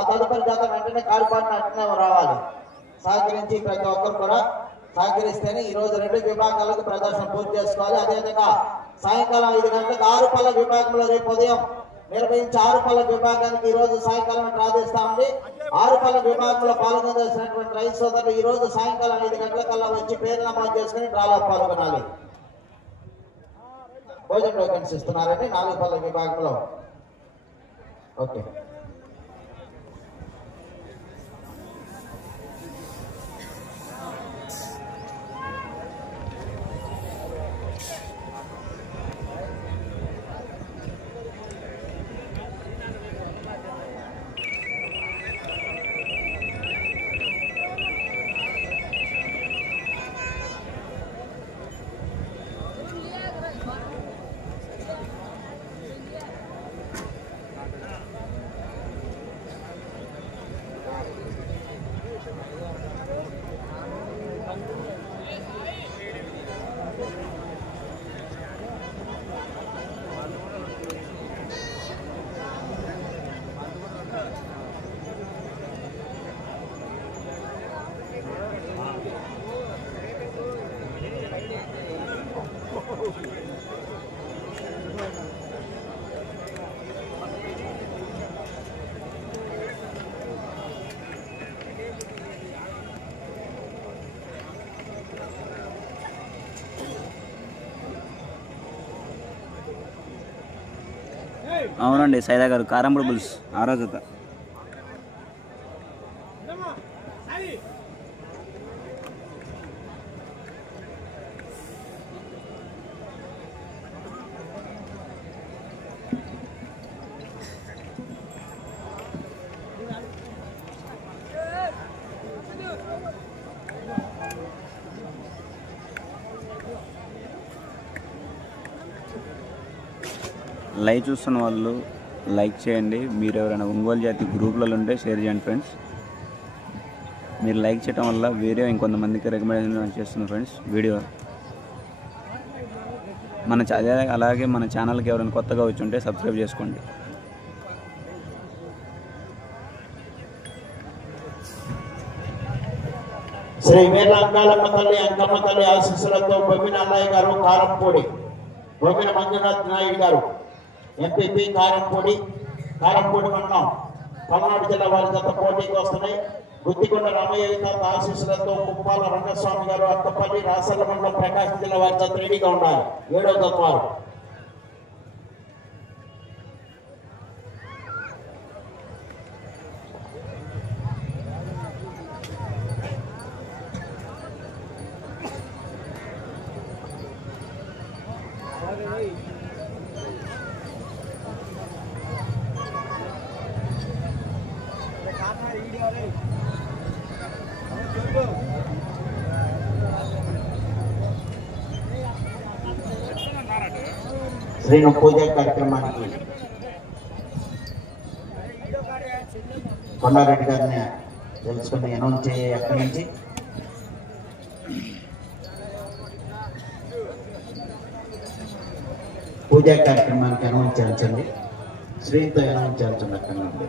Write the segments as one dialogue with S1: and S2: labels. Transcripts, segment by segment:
S1: ఆ తదుపరి జత వెంటనే కాలిపాటిన అట్నే రావాలి. సహకరించి ప్రతి ఒక్కరు కూడా సహకరిస్తేనే ఈ రోజు రెండు విభాగాలకు ప్రదర్శన పూర్తి చేసుకోవాలి. అదేవిధంగా సాయంకాలం ఐదు గంటలకు ఆరు పల్ల విభాగంలో రేపు ఉదయం నిర్వహించే ఆరు పల్ల విభాగానికి ఈ రోజు సాయంకాలం ప్రార్థిస్తా ఉంది. ఆరు పళ్ళ విభాగంలో పాల్గొనాల్సినటువంటి రైతు సోదరులు ఈ రోజు సాయంకాలం ఐదు గంటల కల్లా వచ్చి పేరు నమోదు చేసుకుని డ్రాలో పాల్గొనాలి. భోజనం టోకెన్స్ ఇస్తున్నారండి నాలుగు పళ్ళ విభాగంలో. ఓకే.
S2: అవునండి సైదా గారు కారంపూడి బుల్స్ ఆరో జత లైవ్ చూస్తున్న వాళ్ళు లైక్ చేయండి. మీరు ఎవరైనా ఒంగోలు జాతి గ్రూప్లలో ఉంటే షేర్ చేయండి ఫ్రెండ్స్. మీరు లైక్ చేయడం వల్ల వేరే ఇంకొంతమందికి రికమెండేషన్ చేస్తుంది ఫ్రెండ్స్ వీడియో. మన చ- అదే అలాగే మన ఛానల్కి ఎవరైనా కొత్తగా వచ్చి ఉంటే సబ్స్క్రైబ్ చేసుకోండి.
S1: శ్రీ వీర్ల అంకాలమ్మ తల్లి అంకమ్మ తల్లి ఆశీస్సులతో బొమ్మిన అన్నయ్య గారు కారంపూడి బొమ్మిన మంజునాథ్ నాయుడు గారు. ఎంపీపీ కారంపూడి కారంపూడి మండలం పల్నాడు జిల్లా వారి జత పోటీకి వస్తున్నాయి. గుత్తికొండ రామయ్య గారి ఆశీస్సులతో కుప్పాల రంగస్వామి గారు అత్తపల్లి రాసల మండలం ప్రకాశం జిల్లా వారి జత రెడీగా ఉన్నారు ఏడో తత్వాలు. శ్రీను పూజ కార్యక్రమానికి కొండారెడ్డి గారిని తెలుసుకుని అనౌన్స్ చేయ అక్కడి నుంచి పూజా కార్యక్రమానికి అనౌన్స్ చేయించండి శ్రీతో అనౌన్స్ చేయించండి అక్కడి నుండి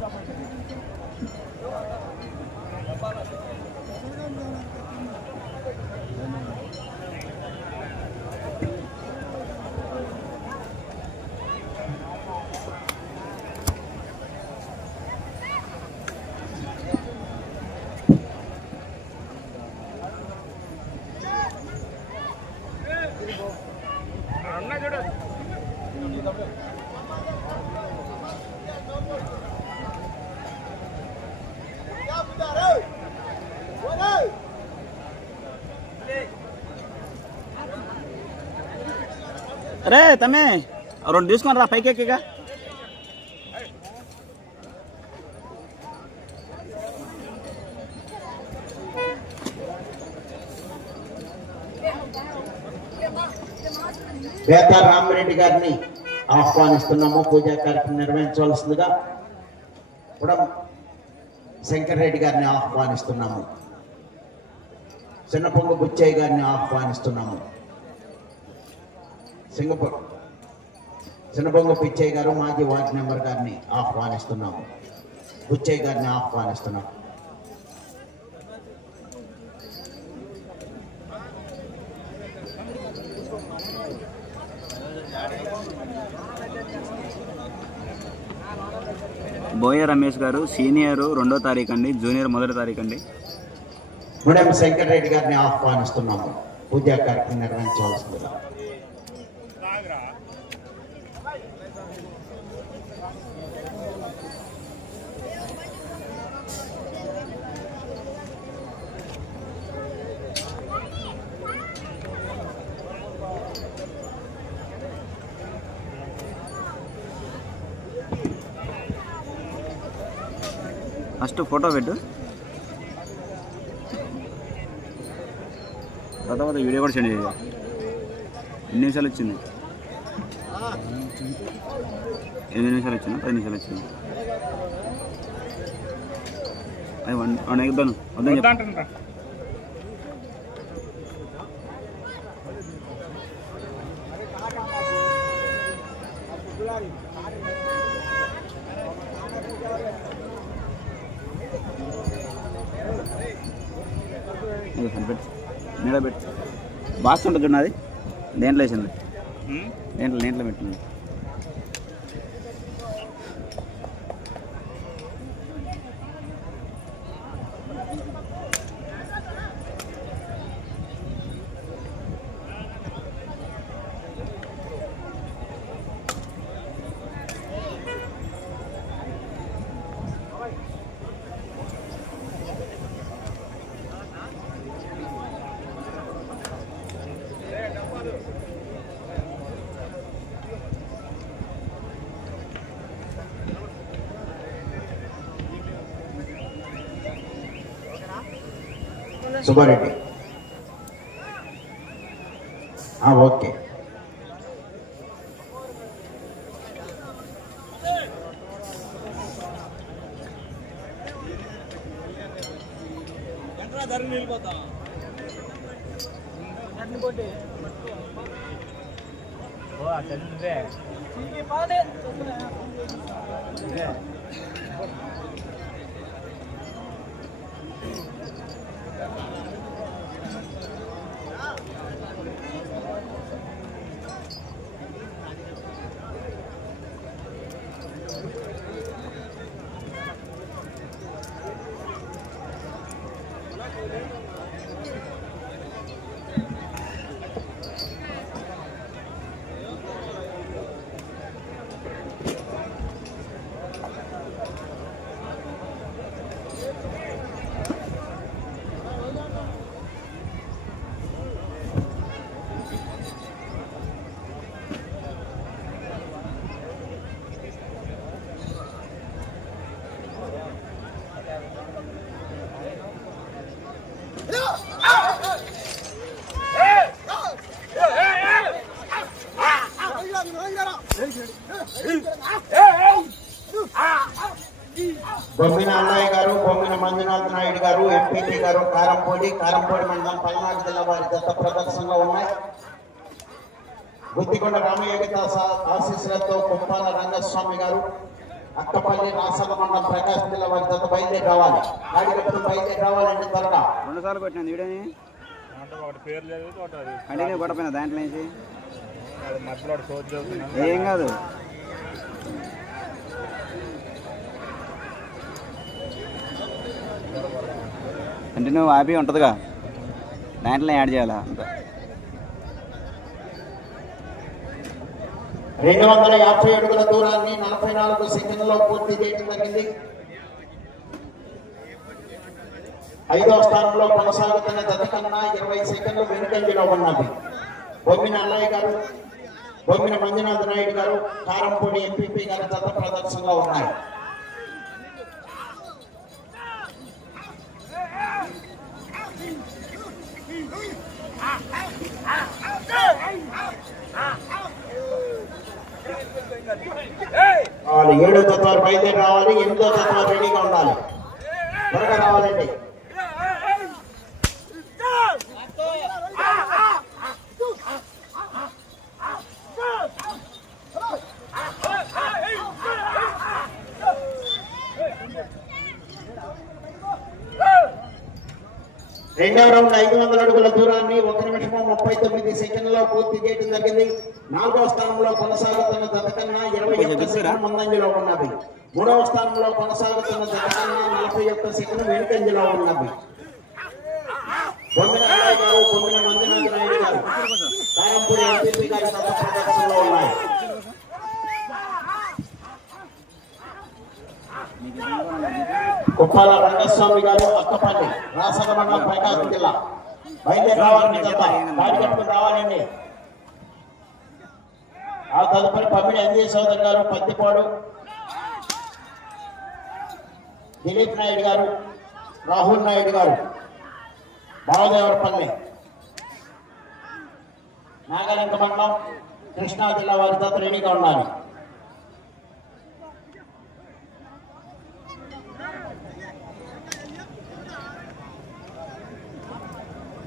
S1: Thank you.
S2: రే తమ్మే రెండు తీసుకొని రా పైకి ఎక్కిగా.
S1: వేత రామరెడ్డి గారిని ఆహ్వానిస్తున్నాము. పూజా కార్యక్రమం నిర్వహించవలసిందిగా కూడా శంకర్ రెడ్డి గారిని ఆహ్వానిస్తున్నాము. చిన్నపొంగు బుచ్చయ్య గారిని ఆహ్వానిస్తున్నాము. సింగపూర్. చిన్నపొంగు పిచ్చయ్య గారు మాజీ వార్డు మెంబర్ గారిని ఆహ్వానిస్తున్నాము. బుచ్చయ్య గారిని ఆహ్వానిస్తున్నాము
S2: బోయ రమేష్ గారు సీనియర్ రెండో తారీఖు అండి జూనియర్ మొదటి తారీఖు అండి.
S1: గుడెం శంకర్రెడ్డి గారిని ఆహ్వానిస్తున్నాము. పూజా కార్యక్రమం నిర్వహించవలసిందిగా.
S2: ఫస్ట్ ఫోటో పెట్టు. తర్వాత వీడియో కూడా సెండ్ చేయాలి ఎన్ని నిమిషాలు వచ్చింది? ఎనిమిది నిమిషాలు వచ్చిందా పది నిమిషాలు వచ్చింది అది వన్ వన్ ఎగ్దాను వద్దని పెట్టు నీడ పెట్టు. బాక్స్ ఉంటుంది అది దేంట్లో వేసింది? దేంట్లో దేంట్లో పెట్టింది?
S1: సుబ్బారెడ్డి ఆ, ఓకే బొమ్మిన అన్నయ్య గారు బొమ్మిన మంజునాథ్ నాయుడు గారు ఎంపీటీ గారు కారంపూడి కారంపూడి మండలం పల్నాడు జిల్లా వారి దత్త ప్రదర్శనలో ఉన్నాయి. బుద్దికొండ రామయ్య గీత ఆశీస్సులతో కుప్పాల రంగస్వామి గారు అక్కపల్లి రాసల మండలం ప్రకాశం జిల్లా వారి దత్త బయలుదేరి రావాలి. గాడి కట్టుకుని బయలుదేరి రావాలండి త్వరగా.
S2: రెండు సార్లు కొట్టినాను
S3: అంటే
S2: కొట్టపోయినా దాంట్లో
S3: చదువుతున్నాను.
S2: ఏం కాదు. కంటిన్యూ ఆపి ఉంటుందిగా. దాంట్లో యాడ్ చేయాలా అంత.
S1: రెండు వందల యాభై అడుగుల దూరాన్ని నలభై నాలుగు సెకండ్లో పూర్తి చేయడం జరిగింది. ఐదవ స్థానంలో కొనసాగుతున్న జత కన్నా ఇరవై సెకండ్లు వెనుకంజలో ఉన్నది. బొమ్మిన అల్లయ్య గారు బొమ్మిన మంజునాథ్ నాయుడు గారు కారంపూడి ఎంపీపీ గారి జత ప్రదర్శనలో ఉన్నాయి. రావాలి. ఏడో తత్వాలు బయలుదేరి రావాలి. ఎనిమిదో తత్వాలు రెడీగా ఉండాలి. త్వరగా రావాలండి. రెండవ రౌండ్ ఐదు వందల అడుగుల దూరాన్ని ఒక ముప్పై తొమ్మిది సెకండ్లలో పూర్తి చేయడం జరిగింది. నాలుగవ స్థానంలో కొనసాగుతున్న జత కన్నా ఇరవై ఒక్క సెకండ్ ముందంజలో ఉన్నది. మూడవ స్థానంలో కొనసాగుతున్న జత కన్నా నలభై ఒక్క సెకండ్ వెనుకంజలో ఉన్నది. బొమ్మిన అల్లయ్య గారు బొమ్మిన మంజునాథ నాయుడు గారు కారంపూడి ఎంపీపీ గారి జత ప్రదర్శనలో ఉన్నాయి. కుప్పాల రంగస్వామి గారు అక్కపల్లి రాసన మండలం ప్రకాశం జిల్లా. బయలుదేరి రావాలని దాడి కట్టుకుని రావాలండి. ఆ తదుపరి పమ్మిడి అంజయ్ సోదర్ గారు పత్తిపాడు దిలీప్ నాయుడు గారు రాహుల్ నాయుడు గారు బావదేవరపల్లి నాగలింగ మండలం కృష్ణా జిల్లా వారి జత రెడీగా ఉండాలి.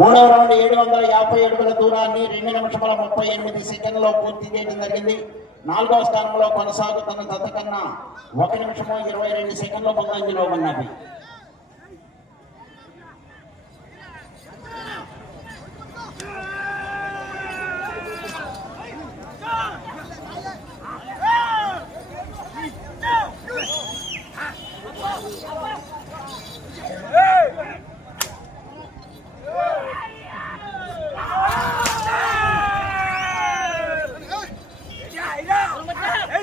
S1: మూడవ రౌండ్ ఏడు వందల యాభై అడుగుల దూరాన్ని రెండు నిమిషముల ముప్పై ఎనిమిది సెకండ్లో పూర్తి చేయడం జరిగింది. నాలుగవ స్థానంలో కొనసాగుతున్న జత కన్నా ఒక నిమిషము ఇరవై రెండు సెకండ్ల ముందంజలో ఉన్నది.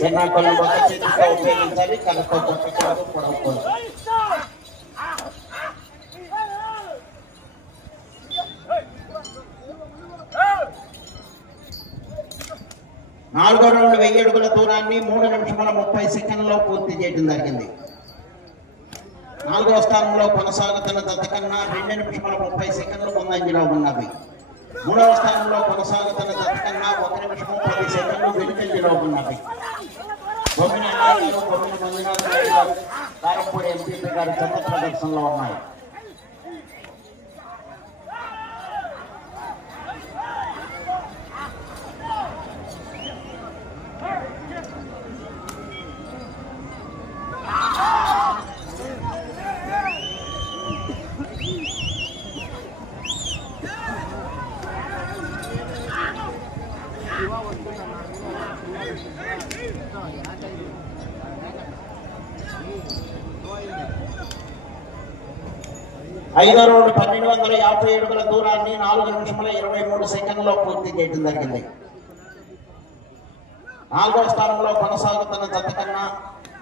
S1: చిన్న చేతితో ఉపయోగించాలి కనుక పొడవకూడదు నాలుగో రౌండ్ వెయ్యి అడుగుల దూరాన్ని మూడు నిమిషముల ముప్పై సెకండ్లో పూర్తి చేయడం జరిగింది. నాలుగో స్థానంలో కొనసాగుతున్న దత్తకన్నా రెండు నిమిషముల ముప్పై సెకండ్లు ముందంజలో ఉన్నవి. మూడవ స్థానంలో కొనసాగుతున్న దత్తకన్నా ఒక నిమిషము పది సెకండ్లు వెనుకంజలో ఉన్నవి. బొమ్మిన గారు బొమ్మిన మంజునాథ్ గారు కారంపూడి ఎంపీపీ ప్రదర్శనలో ఉన్నాయి ఐదో రౌండ్ పన్నెండు వందల యాభై అడుగుల దూరాన్ని నాలుగు నిమిషముల ఇరవై మూడు సెకండ్లో పూర్తి చేయడం జరిగింది. నాలుగో స్థానంలో కొనసాగుతున్న జత కన్నా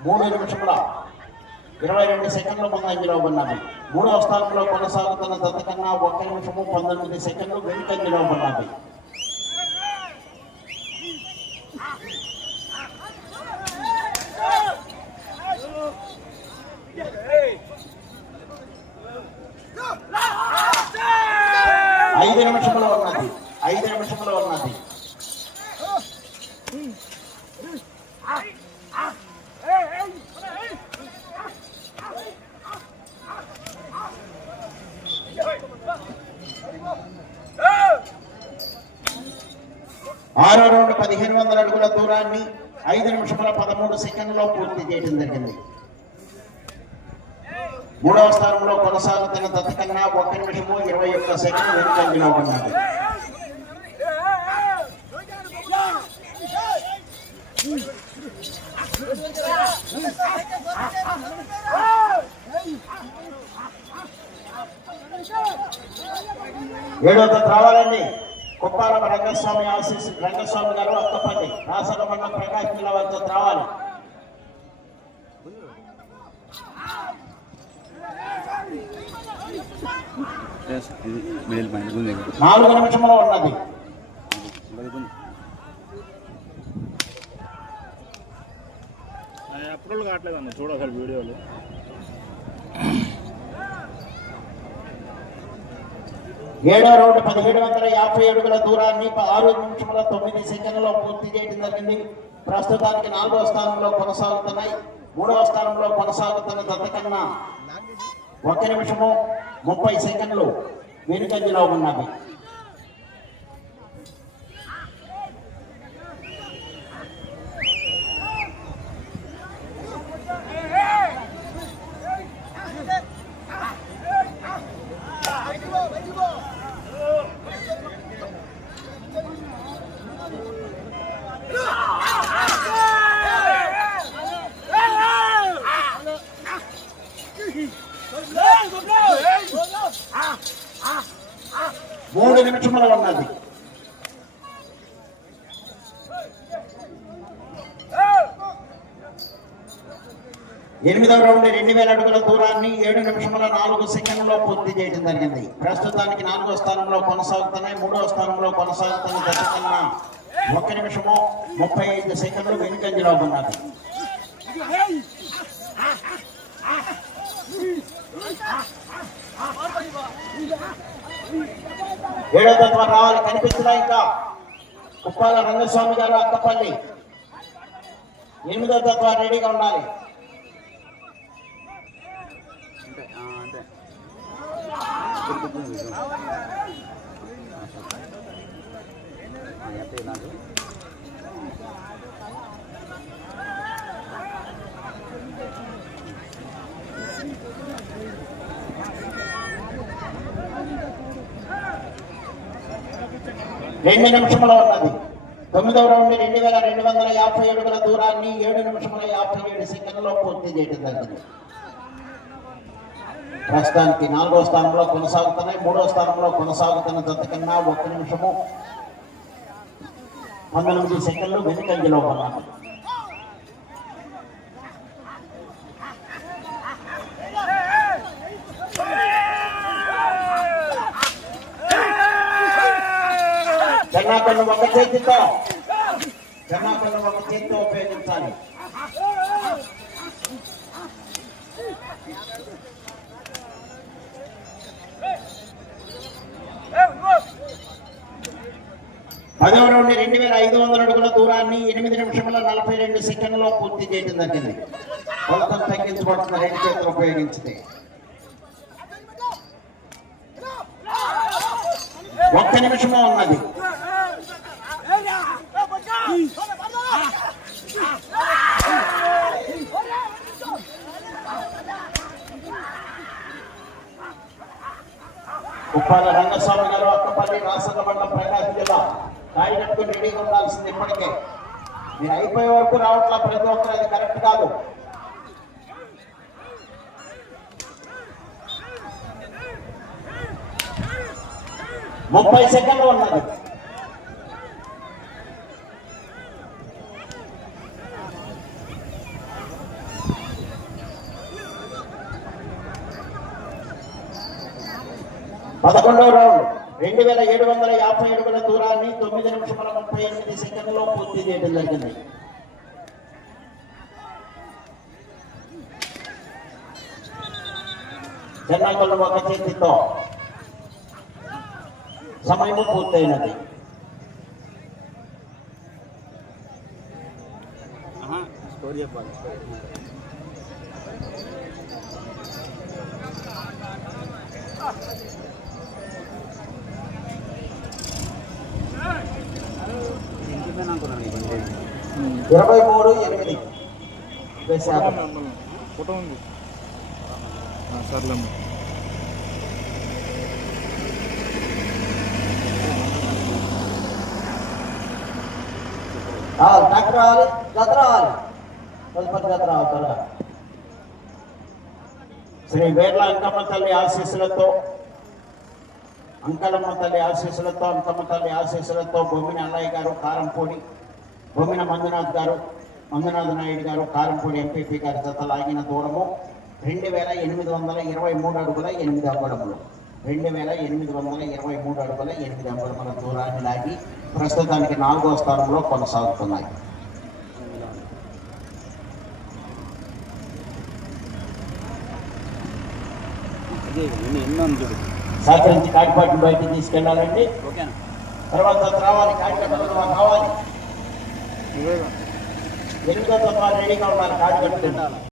S1: మూడు నిమిషముల ఇరవై రెండు సెకండ్లు ముందంజలో ఉన్నది మూడవ స్థానంలో కొనసాగుతున్న జత కన్నా ఒక్క నిమిషము పంతొమ్మిది సెకండ్లు వెనుకంజలో ఉన్నది ఐదు నిమిషములో ఉన్నది ఐదు నిమిషములో ఉన్నది ఆరో రౌండ్ పదిహేను వందల అడుగుల దూరాన్ని ఐదు నిమిషముల పదమూడు సెకండ్లో పూర్తి చేయడం జరిగింది. మూడవ స్థానంలో కొనసాగుతున్న దత్త కన్నా ఒక్క నిమిషము ఇరవై ఒక్క సెకండ్ వెనుకంజలో ఉన్నది. ఏడో దత్త రావాలండి. కుప్పాల రంగస్వామి ఆశీస్ రంగస్వామి గారు అక్కపల్లి రాసన మండలం ప్రకాశ్ జిల్లా వద్ద రావాలి. నాలుగు నిమిషంలో ఉన్నది.
S3: అప్రూవల్ కావట్లేదు అన్న చూడు వీడియోలు.
S1: ఏడో రౌండ్ పదిహేడు వందల యాభై అడుగుల దూరాన్ని ఆరు నిమిషముల తొమ్మిది సెకండ్లలో పూర్తి చేయడం జరిగింది. ప్రస్తుతానికి నాలుగవ స్థానంలో కొనసాగుతున్నాయి. మూడవ స్థానంలో కొనసాగుతున్న జత కన్నా ఒక నిమిషము ముప్పై సెకండ్లు వెనుకంజలో ఉన్నది మూడు నిమిషముల ఉన్నది ఎనిమిదవ రౌండ్ రెండు వేల అడుగుల దూరాన్ని ఏడు నిమిషముల నాలుగు సెకండ్లో పూర్తి చేయడం జరిగింది. ప్రస్తుతానికి నాలుగో స్థానంలో కొనసాగుతున్నాయి. మూడో స్థానంలో కొనసాగుతున్న దశ కన్నా ఒక్క నిమిషము ముప్పై ఐదు సెకండ్లు వెనుకంజలో ఉన్నారు ఏడో తత్వం రావాలి. కనిపిస్తున్నాయి ఇంకా? కుప్పాల రంగస్వామి గారు అక్కపల్లి. ఎనిమిదో తత్వం రెడీగా ఉండాలి. రెండు నిమిషముల ఉన్నది. తొమ్మిదవ రౌండ్ రెండు వేల రెండు వందల యాభై అడుగుల దూరాన్ని ఏడు నిమిషముల యాభై ఏడు సెకండ్లో పూర్తి చేయడం జరిగింది. ప్రస్తుతానికి నాలుగో స్థానంలో కొనసాగుతున్నాయి. మూడో స్థానంలో కొనసాగుతున్న జత కన్నా ఒక్క నిమిషము పంతొమ్మిది సెకండ్లు వెనుకంజలో ఉన్నారు చెన్నాపల్లి ఒక చేతితో చెన్నాపల్లి ఒక చేతితో ఉపయోగించాలి. పదవ రౌండ్ రెండు వేల ఐదు వందల అడుగుల దూరాన్ని ఎనిమిది నిమిషముల నలభై రెండు సెకండ్లో పూర్తి చేయడం జరిగింది. కొలతం తగ్గించబడుతున్న రెండు చేతులు ఉపయోగించితే ఒక్క నిమిషమే ఉన్నది. ఉప్పాల రంగస్వామి గారు అక్కపల్లి రాసన్న మండలం ప్రకాశం జిల్లా కాయి కట్టుకుని రెడీగా ఉండాల్సింది ఇప్పటికే. మీరు అయిపోయే వరకు రావట్లా ప్రతి ఒక్కరు అది కరెక్ట్ కాదు. ముప్పై సెకండ్లు ఉన్నది పదకొండవ రౌండ్ రెండు వేల ఏడు వందల యాభై అడుగుల దూరాన్ని తొమ్మిది నిమిషముల ముప్పై ఎనిమిది సెకండ్లో పూర్తి చేయడం జరిగింది. జనాకలు ఒక చేతితో సమయము పూర్తయినది.
S2: స్టోరీ చెప్పాలి.
S1: ఇరవై మూడు ఎనిమిది.
S3: సర్లేమ్మ
S1: డాక్టర్ రావాలి జత రావాలి. తదుపరి జత రావాలి త్వరగా శ్రీ వేర్ల అంకమ్మ తల్లి ఆశీస్సులతో అంకలమ్మ తల్లి ఆశీస్సులతో అంకమ్మ తల్లి ఆశీస్సులతో బొమ్మిన అన్నయ్య గారు కారంపూడి బొమ్మిన మంజునాథ్ గారు మంజునాథ్ నాయుడు గారు కారంపూడి ఎంపీపీ గారి జత లాగిన దూరము రెండు వేల ఎనిమిది వందల ఇరవై మూడు అడుగుల ఎనిమిది అంగుళములు. రెండు వేల ఎనిమిది వందల ఇరవై మూడు అడుగుల ఎనిమిది అంగుళముల దూరాన్ని లాగి ప్రస్తుతానికి నాలుగో స్థానంలో కొనసాగుతున్నాయి. సహకరించి కాకిపాటిని బయటికి తీసుకెళ్ళాలండి
S2: ఓకేనా?
S1: తర్వాత రావాలి కాకిపాటి కావాలి. ఎనిమిదో తప్ప రెడీగా ఉండాలి కాకిపాటి